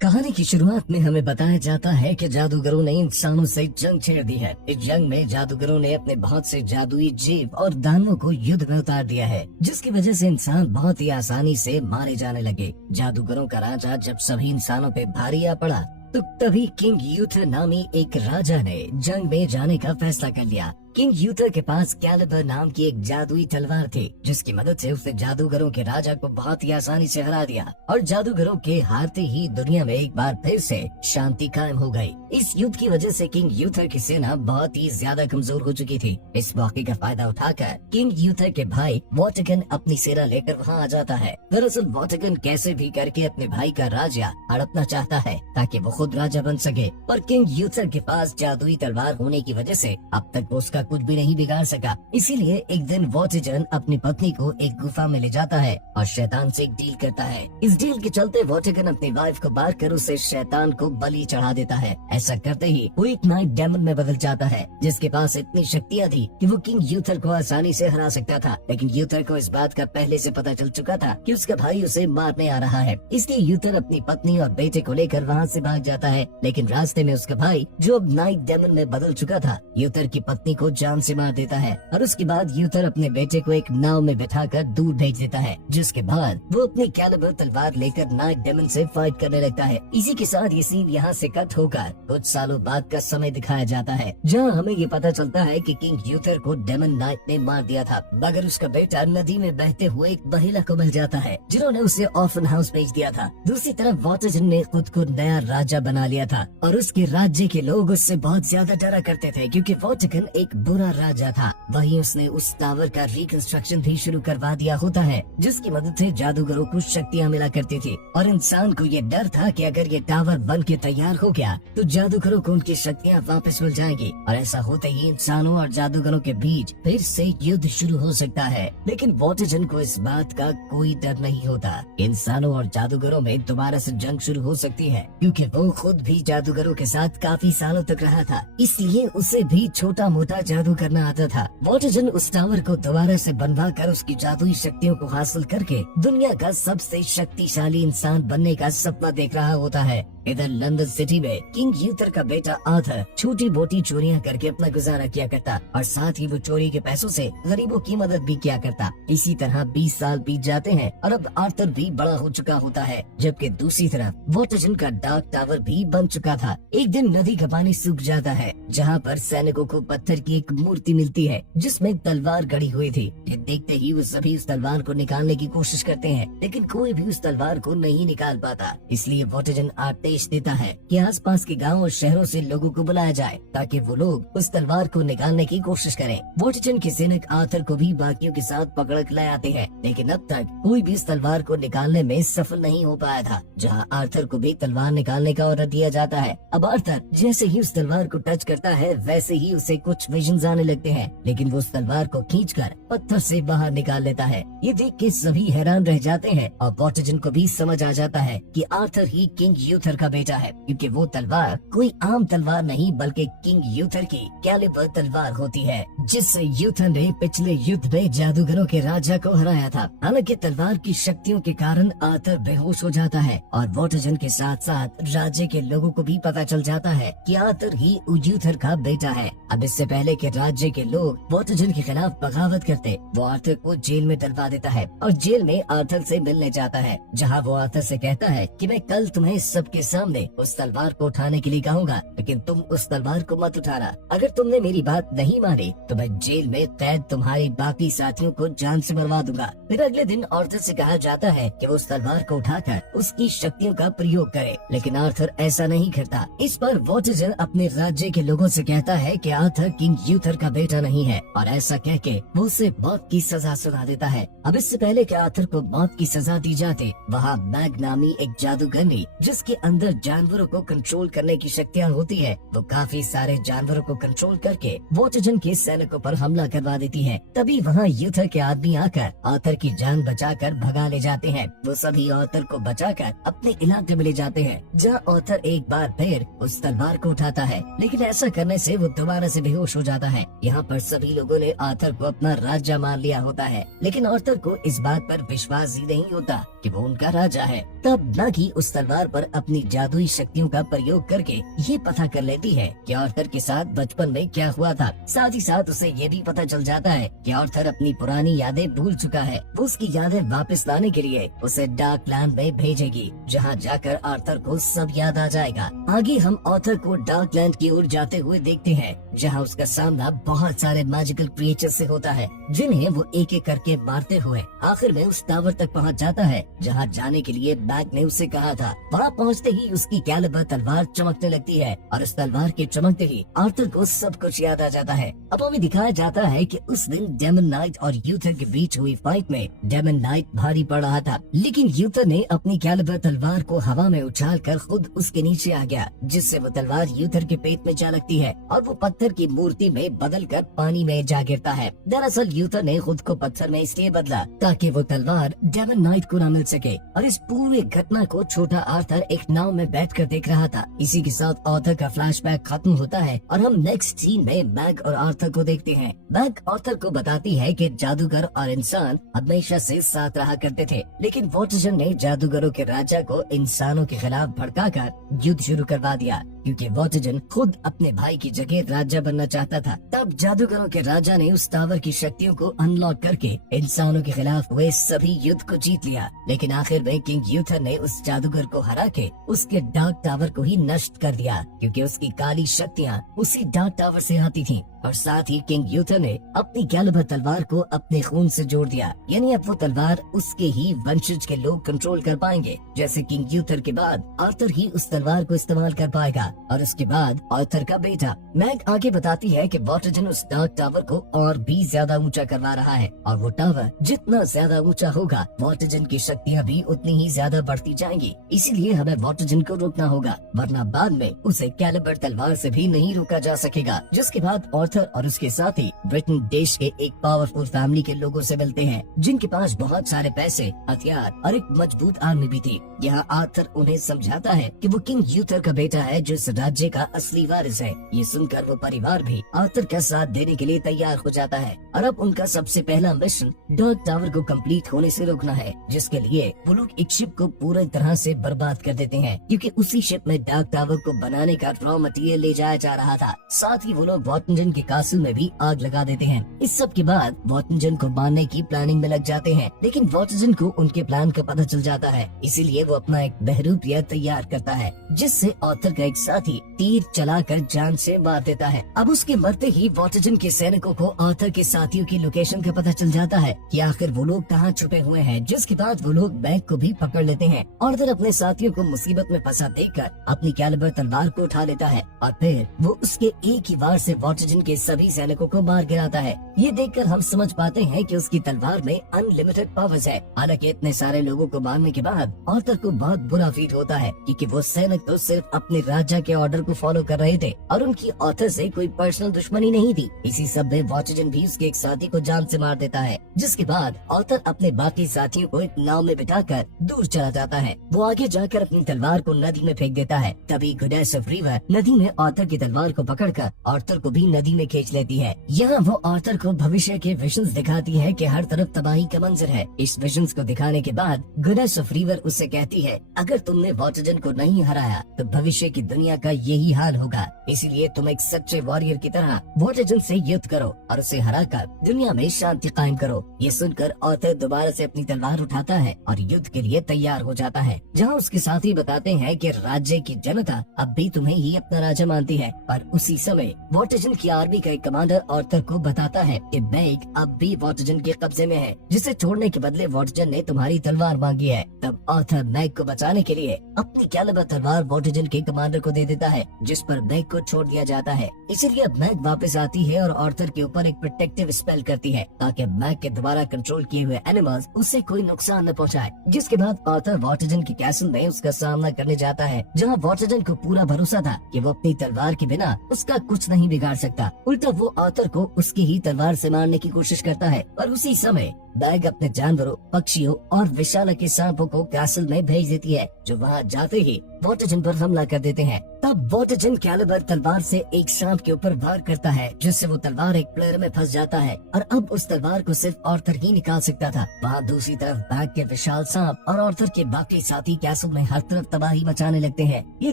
कहानी की शुरुआत में हमें बताया जाता है कि जादूगरों ने इंसानों से जंग छेड़ दी है। इस जंग में जादूगरों ने अपने बहुत से जादुई जीव और दानवों को युद्ध में उतार दिया है, जिसकी वजह से इंसान बहुत ही आसानी से मारे जाने लगे। जादूगरों का राजा जब सभी इंसानों पे भारी आ पड़ा तो तभी किंग यूथर नामी एक राजा ने जंग में जाने का फैसला कर लिया। किंग यूथर के पास कैलिबर नाम की एक जादुई तलवार थी, जिसकी मदद से उसने जादूगरों के राजा को बहुत ही आसानी से हरा दिया और जादूगरों के हारते ही दुनिया में एक बार फिर से शांति कायम हो गई। इस युद्ध की वजह से किंग यूथर की सेना बहुत ही ज्यादा कमजोर हो चुकी थी। इस मौके का फायदा उठाकर किंग यूथर के भाई वॉटिकन अपनी सेना लेकर वहाँ आ जाता है। दरअसल वॉटिकन कैसे भी करके अपने भाई का राज्य हड़पना चाहता है ताकि वो खुद राजा बन सके, पर किंग यूथर के पास जादुई तलवार होने की वजह से अब तक वो उसका कुछ भी नहीं बिगाड़ सका। इसीलिए एक दिन वॉटिकन अपनी पत्नी को एक गुफा में ले जाता है और शैतान से एक डील करता है। इस डील के चलते वॉटिकन अपनी वाइफ को मार कर उसे शैतान को बलि चढ़ा देता है। ऐसा करते ही वो एक नाइट डेमन में बदल जाता है, जिसके पास इतनी शक्तियाँ थी कि वो किंग यूथर को आसानी से हरा सकता था। लेकिन यूथर को इस बात का पहले से पता चल चुका था कि उसका भाई उसे मारने आ रहा है, इसलिए यूथर अपनी पत्नी और बेटे को लेकर वहाँ से भाग जाता है। लेकिन रास्ते में उसका भाई, जो अब नाइट डेमन में बदल चुका था, यूथर की पत्नी को जान से मार देता है और उसके बाद यूथर अपने बेटे को एक नाव में बिठाकर दूर भेज देता है, जिसके बाद वो अपनी कैलिबर तलवार लेकर नाइट डेमन से फाइट करने लगता है। इसी के साथ ये सीन यहाँ से कट होकर कुछ सालों बाद का समय दिखाया जाता है, जहाँ हमें ये पता चलता है कि किंग यूथर को डेमन नाइट ने मार दिया था, मगर उसका बेटा नदी में बहते हुए एक महिला को मिल जाता है, जिन्होंने उसे ऑर्फन हाउस भेज दिया था। दूसरी तरफ वॉटिकन ने खुद को नया राजा बना लिया था और उसके राज्य के लोग उससे बहुत ज्यादा डरा करते थे, क्योंकि वॉटिकन एक बुरा राजा था। वहीं उसने उस टावर का रिकंस्ट्रक्शन भी शुरू करवा दिया होता है, जिसकी मदद से जादूगरों को शक्तियाँ मिला करती थी और इंसान को ये डर था कि अगर ये टावर बन के तैयार हो गया तो जादूगरों को उनकी शक्तियाँ वापस मिल जाएंगी और ऐसा होते ही इंसानों और जादूगरों के बीच फिर से युद्ध शुरू हो सकता है। लेकिन वॉटिकन को इस बात का कोई डर नहीं होता। इंसानों और जादूगरों में दोबारा से जंग शुरू हो सकती है, क्योंकि वो खुद भी जादूगरों के साथ काफी सालों तक रहा था, इसलिए उसे भी छोटा मोटा जादू करना आता था। वॉटिकन उस टावर को दोबारा से बनवा कर उसकी जादुई शक्तियों को हासिल करके दुनिया का सबसे शक्तिशाली इंसान बनने का सपना देख रहा होता है। इधर लंदन सिटी में किंग यूथर का बेटा आर्थर छोटी मोटी चोरियां करके अपना गुजारा किया करता और साथ ही वो चोरी के पैसों से गरीबों की मदद भी किया करता। इसी तरह 20 साल बीत जाते हैं और अब आर्थर भी बड़ा हो चुका होता है, जबकि दूसरी तरफ वॉटिकन का डार्क टावर भी बन चुका था। एक दिन नदी का पानी सूख जाता है, जहाँ पर सैनिकों को पत्थर की एक मूर्ति मिलती है जिसमें तलवार गड़ी हुई थी। देखते ही वो सभी उस तलवार को निकालने की कोशिश करते हैं, लेकिन कोई भी उस तलवार को नहीं निकाल पाता। इसलिए वॉटिकन आदेश देता है कि आसपास के गांव और शहरों से लोगों को बुलाया जाए ताकि वो लोग उस तलवार को निकालने की कोशिश करें। वॉटिकन के सैनिक आर्थर को भी बाकियों के साथ पकड़ कर ले आते हैं, लेकिन अब तक कोई भी इस तलवार को निकालने में सफल नहीं हो पाया था। जहां आर्थर को भी तलवार निकालने का ऑर्डर दिया जाता है। अब आर्थर जैसे ही उस तलवार को टच करता है, वैसे ही उसे कुछ विजन्स आने लगते हैं, लेकिन वो उस तलवार को खींचकर पत्थर से बाहर निकाल लेता है। ये देख के सभी हैरान रह जाते हैं और वॉटिकन को भी समझ आ जाता है कि आर्थर ही किंग यूथर का बेटा है, क्योंकि वो तलवार कोई आम तलवार नहीं बल्कि किंग यूथर की कैलिबर तलवार होती है, जिससे यूथर ने पिछले युद्ध में जादूगरों के राजा को हराया था। हालांकि तलवार की शक्तियों के कारण आर्थर बेहोश हो जाता है और वॉटिकन के साथ साथ राज्य के लोगों को भी पता चल जाता है कि आर्थर ही यूथर का बेटा है। अब इससे पहले के राज्य के लोग वॉटिकन के खिलाफ बगावत करते, वो आर्थर को जेल में डलवा देता है और जेल में आर्थर से मिलने जाता है, जहाँ वो आर्थर से कहता है कि मैं कल तुम्हें सबके सामने उस तलवार को उठाने के लिए कहूँगा, लेकिन तुम उस तलवार को मत उठाना। अगर तुमने मेरी बात नहीं मानी तो मैं जेल में कैद तुम्हारी बाकी साथियों को जान से मरवा दूंगा। फिर अगले दिन आर्थर से कहा जाता है कि वो उस तलवार को उठाकर उसकी शक्तियों का प्रयोग करे, लेकिन आर्थर ऐसा नहीं करता। इस पर वॉटिकन अपने राज्य के लोगों से कहता है कि आर्थर किंग यूथर का बेटा नहीं है और ऐसा कह के वो उसे मौत की सजा सुना देता है। अब इससे पहले कि आर्थर को मौत की सजा दी जाती, वहाँ मैग नामी एक जादूगरनी, जिसके अंदर जानवरों को कंट्रोल करने की शक्तियाँ होती है, वो काफी सारे जानवरों को कंट्रोल करके वॉटिकन के सैनिकों पर हमला करवा देती है। तभी वहाँ यूथर के आदमी आकर आर्थर की जान बचाकर भगा ले जाते हैं। वो सभी आर्थर को बचाकर अपने इलाके में ले जाते हैं, जहाँ आर्थर एक बार फिर उस तलवार को उठाता है, लेकिन ऐसा करने से वो दोबारा से बेहोश हो जाता है। यहाँ पर सभी लोगों ने आर्थर को अपना राजा मान लिया होता है, लेकिन आर्थर को इस बात पर विश्वास ही नहीं होता कि वो उनका राजा है। तब नागी उस तलवार पर अपनी जादुई शक्तियों का प्रयोग करके ये पता कर लेती है कि आर्थर के साथ बचपन में क्या हुआ था। साथ ही साथ उसे ये भी पता चल जाता है कि आर्थर अपनी पुरानी यादें भूल चुका है। वो उसकी यादें वापस लाने के लिए उसे डार्क लैंड में भेजेगी, जहाँ जाकर आर्थर को सब याद आ जाएगा। आगे हम आर्थर को डार्क लैंड की ओर जाते हुए देखते हैं, जहाँ उसका सामना बहुत सारे मैजिकल क्रिएचर से होता है, जिन्हें वो एक एक करके मारते हुए आखिर में उस टावर तक पहुँच जाता है, जहाँ जाने के लिए मैग ने उसे कहा था। वहाँ पहुँचते ही उसकी कैलिबर तलवार चमकने लगती है और उस तलवार के चमकते ही आर्थर को सब कुछ याद आ जाता है। अब हमें दिखाया जाता है कि उस दिन डेमन नाइट और यूथर के बीच हुई फाइट में डेमन नाइट भारी पड़ रहा था, लेकिन यूथर ने अपनी कैलिबर तलवार को हवा में उछालकर खुद उसके नीचे आ गया, जिससे वो तलवार यूथर के पेट में जा लगती है और वो पत्थर की मूर्ति में बदलकर पानी में जा गिरता है। दरअसल यूथर ने खुद को पत्थर में इसलिए बदला ताकि वो तलवार डेमन नाइट को न मिल सके, और इस पूरी घटना को छोटा आर्थर एक नाव में बैठकर देख रहा था। इसी के साथ आर्थर का फ्लैशबैक खत्म होता है और हम नेक्स्ट सीन में मैग और आर्थर को देखते हैं। मैग आर्थर को बताती है कि जादूगर और इंसान हमेशा से साथ रहा करते थे, लेकिन वॉटसन ने जादूगरों के राजा को इंसानों के खिलाफ भड़काकर युद्ध शुरू करवा दिया, क्योंकि वॉटसन खुद अपने भाई की जगह राजा बनना चाहता था। तब जादूगरों के राजा ने उस टावर की शक्तियों को अनलॉक करके इंसानों के खिलाफ हुए सभी युद्ध को जीत लिया, लेकिन आखिर में किंग यूथर ने उस जादूगर को हरा के उसके डार्क टावर को ही नष्ट कर दिया, क्योंकि उसकी काली शक्तियाँ उसी डार्क टावर से आती थीं। और साथ ही किंग यूथर ने अपनी कैलिबर तलवार को अपने खून से जोड़ दिया, यानी अब वो तलवार उसके ही वंशज के लोग कंट्रोल कर पाएंगे। जैसे किंग यूथर के बाद आर्थर ही उस तलवार को इस्तेमाल कर पाएगा, और उसके बाद आर्थर का बेटा। मैग आगे बताती है कि वॉटसन उस डार्क टावर को और भी ज्यादा ऊंचा करवा रहा है, और वो टावर जितना ज्यादा ऊंचा होगा वॉटसन की शक्तियाँ भी उतनी ही ज्यादा बढ़ती जाएंगी। इसीलिए हमें वॉटसन को रोकना होगा, वरना बाद में उसे कैलिबर तलवार से भी नहीं रोका जा सकेगा। जिसके बाद आर्थर और उसके साथी ब्रिटेन देश के एक पावरफुल फैमिली के लोगों से मिलते हैं, जिनके पास बहुत सारे पैसे, हथियार और एक मजबूत आर्मी भी थी। यहाँ आर्थर उन्हें समझाता है कि वो किंग यूथर का बेटा है, जो इस राज्य का असली वारिस है। ये सुनकर वो परिवार भी आर्थर का साथ देने के लिए तैयार हो जाता है, और अब उनका सबसे पहला मिशन डार्क टावर को कंप्लीट होने से रोकना है, जिसके लिए वो लोग एक शिप को पूरी तरह से बर्बाद कर देते हैं, क्योंकि उसी शिप में डार्क टावर को बनाने का रॉ मटेरियल ले जाया जा रहा था। साथ ही वो लोग वॉटसन के कासल में भी आग लगा देते हैं। इस सब के बाद वॉटसन को मारने की प्लानिंग में लग जाते हैं, लेकिन वॉटसन को उनके प्लान का पता चल जाता है, इसीलिए वो अपना एक बहरूपिया तैयार करता है, जिससे आर्थर का एक साथी तीर चलाकर जान से मार देता है। अब उसके मरते ही वॉटसन के सैनिकों को आर्थर के साथियों की लोकेशन का पता चल जाता है कि आखिर वो लोग कहाँ छुपे हुए हैं, जिसके बाद वो लोग मैग को भी पकड़ लेते हैं। आर्थर अपने साथियों को मुसीबत में फंसा देखकर अपनी कैलिबर तलवार को उठा लेता है, और फिर वो उसके एक ही वार से वॉटसन के सभी सैनिकों को मार गिराता है। ये देखकर हम समझ पाते हैं कि उसकी तलवार में अनलिमिटेड पावर्स है। हालांकि इतने सारे लोगों को मारने के बाद आर्थर को बहुत बुरा फील होता है, क्योंकि वो सैनिक तो सिर्फ अपने राजा के ऑर्डर को फॉलो कर रहे थे और उनकी आर्थर से कोई पर्सनल दुश्मनी नहीं थी। इसी सब में वॉटसन भी उसके एक साथी को जान से मार देता है, जिसके बाद आर्थर अपने बाकी साथियों को एक नाव में बिठाकर दूर चला जाता है। वो आगे जाकर अपनी तलवार को नदी में फेंक देता है। तभी गुडेस ऑफ रिवर नदी में आर्थर की तलवार को पकड़कर आर्थर को भी नदी में खींच लेती है। यहाँ वो आर्थर को भविष्य के विजन्स दिखाती है कि हर तरफ तबाही का मंजर है। इस विजन्स को दिखाने के बाद गुडेस ऑफ रिवर उससे कहती है, अगर तुमने वॉटसन को नहीं हराया तो भविष्य की दुनिया का यही हाल होगा, इसलिए तुम एक सच्चे वॉरियर की तरह वॉटसन से युद्ध करो और उसे हराकर दुनिया में शांति कायम करो। ये सुनकर आर्थर दोबारा से अपनी तलवार उठाता है और युद्ध के लिए तैयार हो जाता है, जहाँ उसके साथी बताते हैं कि राज्य की जनता अब भी तुम्हें ही अपना राजा मानती है। पर उसी समय वॉटसन की आर्मी का एक कमांडर आर्थर को बताता है कि मैग अब भी वॉटसन के कब्जे में है, जिसे छोड़ने के बदले वॉटसन ने तुम्हारी तलवार मांगी है। तब आर्थर मैग को बचाने के लिए अपनी कैलिबर तलवार वॉटसन के कमांडर को दे देता है, जिस पर मैग को छोड़ दिया जाता है। इसीलिए अब मैग वापस आती है और आर्थर के ऊपर एक प्रोटेक्टिव स्पेल करती है, ताकि मैग के द्वारा कंट्रोल किए हुए एनिमल्स उससे कोई नुकसान न पहुंचाए। जिसके बाद आर्थर वॉटसन के कैसल में उसका सामना करने जाता है, जहाँ वॉटसन को पूरा भरोसा था कि वो अपनी तलवार के बिना उसका कुछ नहीं बिगाड़ सकता। उल्टा वो आर्थर को उसकी ही तलवार से मारने की कोशिश करता है, और उसी समय मैग अपने जानवरों, पक्षियों और विशाल के सांपों को कैसल में भेज देती है, जो वहाँ जाते ही वॉटसन पर हमला कर देते हैं। तब वॉटजिन कैलिबर तलवार से एक सांप के ऊपर वार करता है, जिससे वो तलवार एक प्लेयर में फंस जाता है और अब उस तलवार को सिर्फ ऑर्थर ही निकाल सकता था। वहाँ दूसरी तरफ बैग के विशाल सांप और ऑर्थर के बाकी साथी कैसल में हर तरफ तबाही मचाने लगते हैं। ये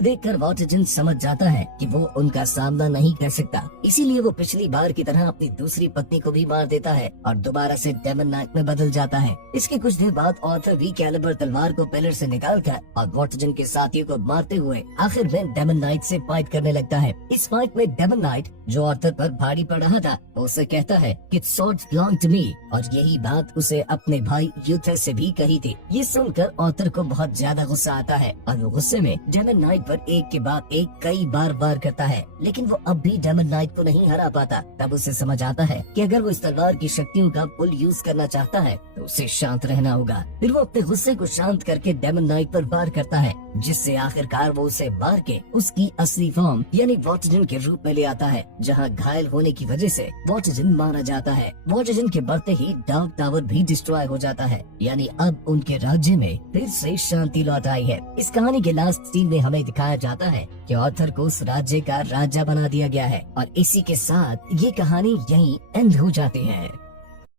देखकर वॉटजिन समझ जाता है कि वो उनका सामना नहीं कर सकता, इसीलिए वो पिछली बार की तरह अपनी दूसरी पत्नी को भी मार देता है और दोबारा से डेमन नाइट में बदल जाता है। इसके कुछ देर बाद ऑर्थर भी कैलिबर तलवार को पिलर से निकालकर और वॉटजिन के साथियों को मारते हुए आखिर में डेमन नाइट से फाइट करने लगता है। इस फाइट में डेमन नाइट, जो ऑर्थर पर भारी पड़ रहा था, उसे कहता है कि swords belong to me, और यही बात उसे अपने भाई यूथस से भी कही थी। ये सुनकर ऑर्थर को बहुत ज्यादा गुस्सा आता है और वो गुस्से में डेमन नाइट पर एक के बाद एक कई बार वार करता है, लेकिन वो अब भी डेमन नाइट को नहीं हरा पाता। तब उसे समझ आता है कि अगर वो इस तलवार की शक्तियों का फुल यूज करना चाहता है तो उसे शांत रहना होगा। फिर वो अपने गुस्से को शांत करके डेमन नाइट पर वार करता है, जिससे आखिरकार वो उसे मार के उसकी असली फॉर्म यानी वॉटजिन के रूप में ले आता है, जहाँ घायल होने की वजह से वॉटजिन मारा जाता है। वॉटजिन के बढ़ते ही डार्क टावर भी डिस्ट्रॉय हो जाता है, यानी अब उनके राज्य में फिर से शांति लौट आई है। इस कहानी के लास्ट सीन में हमें दिखाया जाता है कि ऑर्थर को उस राज्य का राजा बना दिया गया है और इसी के साथ ये कहानी यहीं एंड हो जाती है।